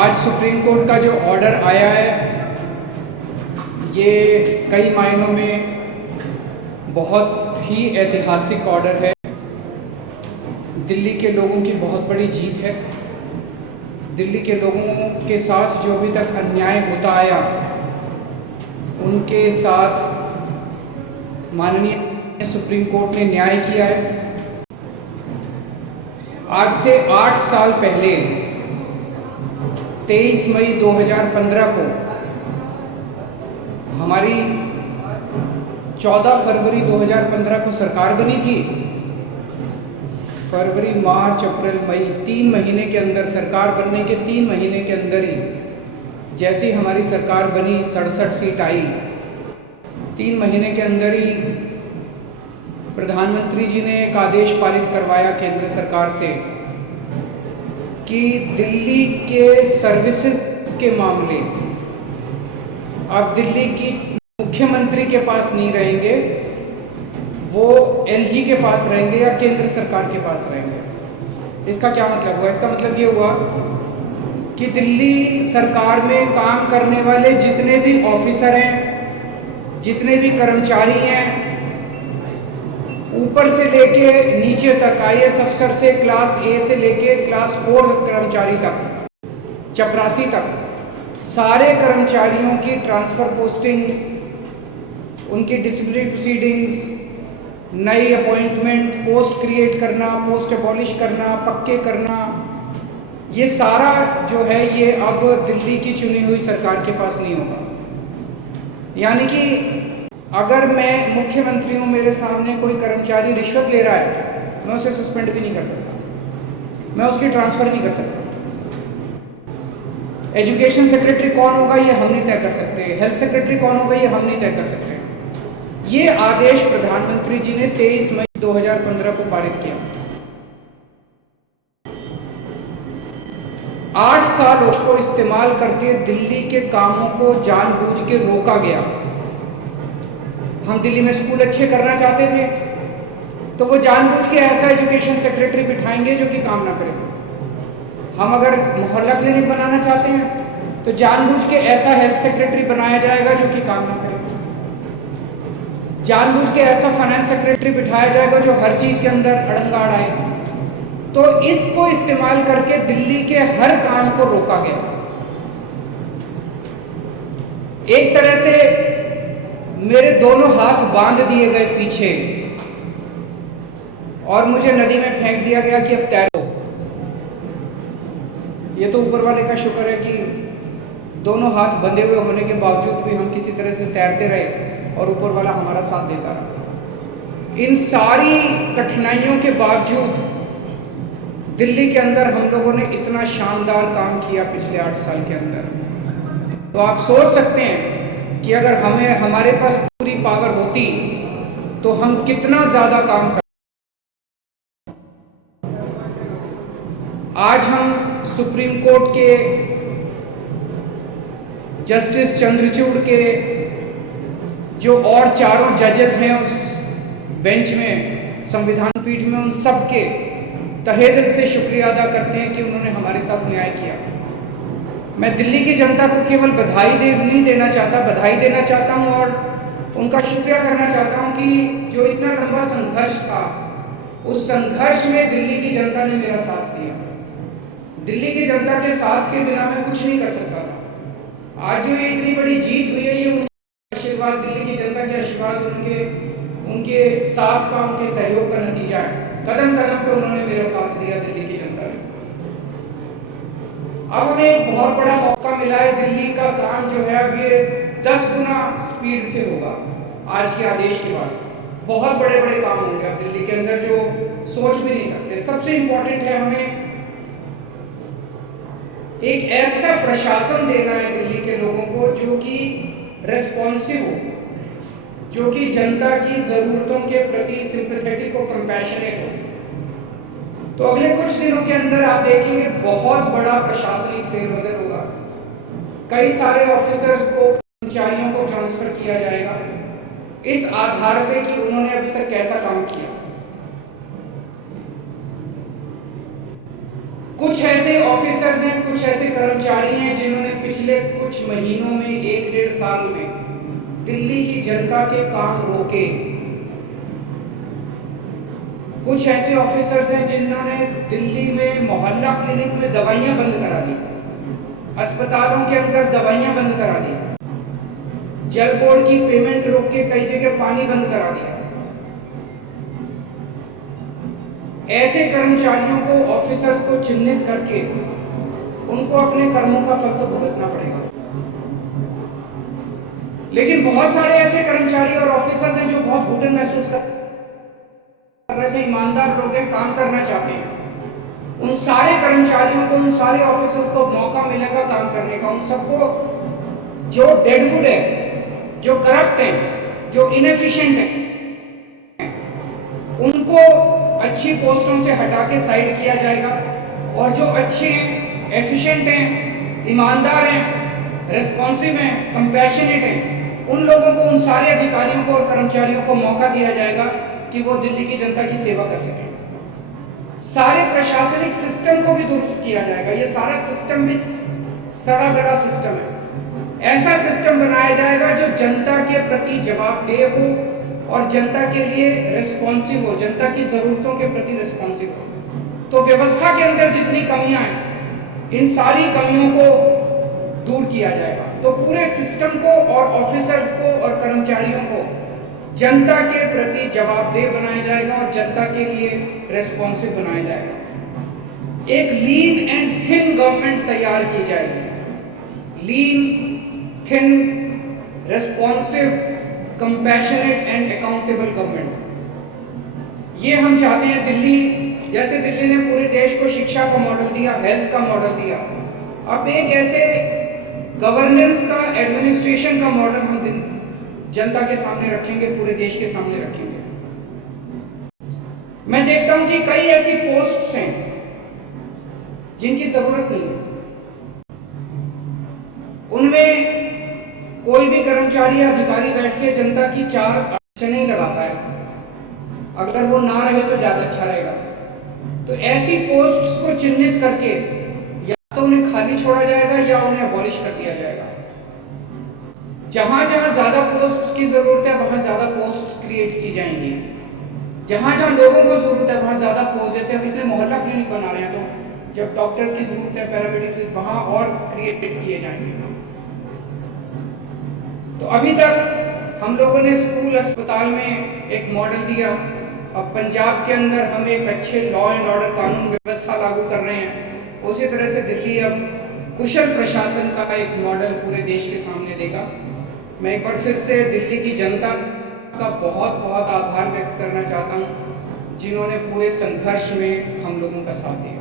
आज supreme court का जो ऑर्डर आया है ये कई मायनों में बहुत ही ऐतिहासिक ऑर्डर है। दिल्ली के लोगों की बहुत बड़ी जीत है। दिल्ली के लोगों के साथ जो अभी तक अन्याय होता आया उनके साथ माननीय सुप्रीम कोर्ट ने न्याय किया है। आज से 8 साल पहले 23 मई 2015 को हमारी 14 फरवरी 2015 को सरकार बनी थी। फरवरी, मार्च, अप्रैल, मई 3 महीने के अंदर, सरकार बनने के 3 महीने के अंदर ही जैसे ही हमारी सरकार बनी 67 सीट आई। 3 महीने के अंदर ही प्रधानमंत्री जी ने एक आदेश पारित करवाया केंद्र सरकार से कि दिल्ली के सर्विसेज के मामले अब दिल्ली की मुख्यमंत्री के पास नहीं रहेंगे, वो एलजी के पास रहेंगे या केंद्र सरकार के पास रहेंगे। इसका क्या मतलब हुआ? इसका मतलब ये हुआ कि दिल्ली सरकार में काम करने वाले जितने भी ऑफिसर हैं, जितने भी कर्मचारी हैं, ऊपर से लेके नीचे तक, आईएएस अफसर से क्लास ए से लेके क्लास 4 कर्मचारी तक, चपरासी तक, सारे कर्मचारियों की ट्रांसफर पोस्टिंग, उनकी डिसिप्लिनरी प्रोसीडिंग्स, नई अपॉइंटमेंट, पोस्ट क्रिएट करना, पोस्ट एबॉलिश करना, पक्के करना, ये सारा जो है ये अब दिल्ली की चुनी हुई सरकार के पास नहीं होगा। यानी कि अगर मैं मुख्यमंत्री हूं, मेरे सामने कोई कर्मचारी रिश्वत ले रहा है, मैं उसे सस्पेंड भी नहीं कर सकता, मैं उसकी ट्रांसफर नहीं कर सकता। एजुकेशन सेक्रेटरी कौन होगा ये हम नहीं तय कर सकते, हेल्थ सेक्रेटरी कौन होगा ये हम नहीं तय कर सकते। ये आदेश प्रधानमंत्री जी ने 23 मई 2015 को पारित किया। 8 साल उसको इस्तेमाल करके दिल्ली के कामों को जानबूझ के रोका गया। हम दिल्ली में स्कूल अच्छे करना चाहते थे तो वो जानबूझ के ऐसा एजुकेशन सेक्रेटरी बिठाएंगे जो कि काम ना करे। हम अगर मोहल्ला क्लिनिक बनाना चाहते हैं तो जानबूझ के ऐसा हेल्थ सेक्रेटरी बनाया जाएगा जो कि काम ना करे। जानबूझ के ऐसा फाइनेंस सेक्रेटरी बिठाया जाएगा जो हर चीज के अंदर अड़ंगा अड़ाए। तो इसको इस्तेमाल करके दिल्ली के हर काम को रोका गया। एक तरह से मेरे दोनों हाथ बांध दिए गए पीछे और मुझे नदी में फेंक दिया गया कि अब तैरो। ये तो ऊपर वाले का शुक्र है कि दोनों हाथ बंधे हुए होने के बावजूद भी हम किसी तरह से तैरते रहे और ऊपर वाला हमारा साथ देता रहा। इन सारी कठिनाइयों के बावजूद दिल्ली के अंदर हम लोगों ने इतना शानदार काम किया पिछले 8 साल के अंदर। तो आप सोच सकते हैं कि अगर हमारे पास पूरी पावर होती तो हम कितना ज्यादा काम कर। आज हम सुप्रीम कोर्ट के जस्टिस चंद्रचूड़ के जो और 4 जजेस हैं उस बेंच में, संविधान पीठ में, उन सब के तहे दिल से शुक्रिया अदा करते हैं कि उन्होंने हमारे साथ न्याय किया। मैं दिल्ली की जनता को केवल नहीं देना चाहता, बधाई देना चाहता हूं और उनका शुक्रिया करना चाहता हूं कि जो इतना लंबा संघर्ष था, उस संघर्ष में दिल्ली की जनता ने मेरा साथ दिया। दिल्ली की जनता के साथ के बिना मैं कुछ नहीं कर सकता था। आज जो ये इतनी बड़ी जीत हुई है, ये उनका आशीर्वाद, दिल्ली की जनता के आशीर्वाद, उनके साथ का, उनके सहयोग का नतीजा है। कदम कदम पे उन्होंने मेरा साथ दिया दिल्ली की जनता ने। अब हमें एक बहुत बड़ा मौका मिला है। दिल्ली का काम जो है अब ये 10 गुना स्पीड से होगा आज के आदेश के बाद। बहुत बड़े बड़े काम होंगे अब दिल्ली के अंदर जो सोच भी नहीं सकते। सबसे इंपॉर्टेंट है हमें एक ऐसा प्रशासन देना है दिल्ली के लोगों को जो कि रेस्पॉन्सिव हो, जो कि जनता की जरूरतों के प्रति सिंपैथेटिक और कंपैशनेट हो। तो अगले कुछ दिनों के अंदर आप देखेंगे बहुत बड़ा प्रशासनिक फेरबदल होगा। कई सारे ऑफिसर्स को, कर्मचारियों को ट्रांसफर किया जाएगा इस आधार पे कि उन्होंने अभी तक कैसा काम किया। कुछ ऐसे ऑफिसर्स हैं, कुछ ऐसे कर्मचारी हैं जिन्होंने पिछले कुछ महीनों में, 1-1.5 साल में दिल्ली की जनता के काम रोके। कुछ ऐसे ऑफिसर्स हैं जिन्होंने दिल्ली में मोहल्ला क्लिनिक में दवाइयां बंद करा दी, अस्पतालों के अंदर दवाइयां बंद करा दी, जल बोर्ड की पेमेंट रोक के कई जगह पानी बंद करा दिया। ऐसे कर्मचारियों को, ऑफिसर्स को चिन्हित करके उनको अपने कर्मों का फल तो भुगतना पड़ेगा। लेकिन बहुत सारे ऐसे कर्मचारी और ऑफिसर्स हैं जो बहुत घुटन महसूस कर रहे थे, ईमानदार लोग हैं, काम करना चाहते हैं। उन सारे कर्मचारियों को, उन सारे ऑफिसर्स को मौका मिलेगा काम करने का। उन सबको जो डेडवुड है, जो करप्ट है, जो इनएफिशिएंट है, उनको अच्छी पोस्टों से हटा के साइड किया जाएगा। और जो अच्छे हैं, एफिशिएंट हैं, ईमानदार हैं, रिस्पॉन्सिव हैं, कंपैशनेट हैं, उन लोगों को, उन सारे अधिकारियों को और कर्मचारियों को मौका दिया जाएगा कि वो दिल्ली की जनता की सेवा कर सकें। सारे प्रशासनिक सिस्टम को भी दुरुस्त किया जाएगा। ये सारा सिस्टम भी सड़ा गड़ा सिस्टम है। ऐसा सिस्टम बनाया जाएगा जो जनता के प्रति जवाबदेह हो और जनता के लिए रिस्पॉन्सिव हो, जनता की जरूरतों के प्रति रिस्पॉन्सिव हो। तो व्यवस्था के अंदर जितनी कमियां हैं, इन सारी कमियों को दूर किया जाएगा। तो पूरे सिस्टम को और ऑफिसर्स को और कर्मचारियों को जनता के प्रति जवाबदेह बनाया जाएगा और जनता के लिए रिस्पॉन्सिव बनाया जाएगा। एक लीन एंड थिन गवर्नमेंट तैयार की जाएगी। Lean, thin, responsive, compassionate and accountable government. ये हम चाहते हैं। दिल्ली, जैसे दिल्ली ने पूरे देश को शिक्षा का मॉडल दिया, हेल्थ का मॉडल दिया, अब एक ऐसे गवर्नेंस का, एडमिनिस्ट्रेशन का मॉडल हम जनता के सामने रखेंगे, पूरे देश के सामने रखेंगे। मैं देखता हूं कि कई ऐसी पोस्ट्स हैं जिनकी जरूरत नहीं है। उनमें कोई भी कर्मचारी या अधिकारी बैठ के जनता की 4 अड़चनें नहीं लगाता है। अगर वो ना रहे तो ज्यादा अच्छा रहेगा। तो ऐसी पोस्ट्स को चिन्हित करके या तो उन्हें खाली छोड़ा जाएगा या उन्हें अबॉलिश कर दिया जाएगा। जहां जहां ज्यादा पोस्ट्स की जरूरत है वहां ज्यादा पोस्ट्स क्रिएट की जाएंगी। जहां जहां लोगों को जरूरत है वहां ज्यादा पोस्ट, जैसे हम इतने मोहल्ला क्लिनिक बना रहे हैं, तो जब डॉक्टर्स की जरूरत है, पैरामेडिक्स, वहां और क्रिएट किए जाएंगे। तो अभी तक हम लोगों ने स्कूल, अस्पताल में एक मॉडल दिया। अब पंजाब के अंदर हम एक अच्छे लॉ एंड ऑर्डर, कानून व्यवस्था लागू कर रहे हैं। उसी तरह से दिल्ली अब कुशल प्रशासन का एक मॉडल पूरे देश के सामने देगा। मैं एक बार फिर से दिल्ली की जनता का बहुत बहुत आभार व्यक्त करना चाहता हूं, जिन्होंने पूरे संघर्ष में हम लोगों का साथ दिया।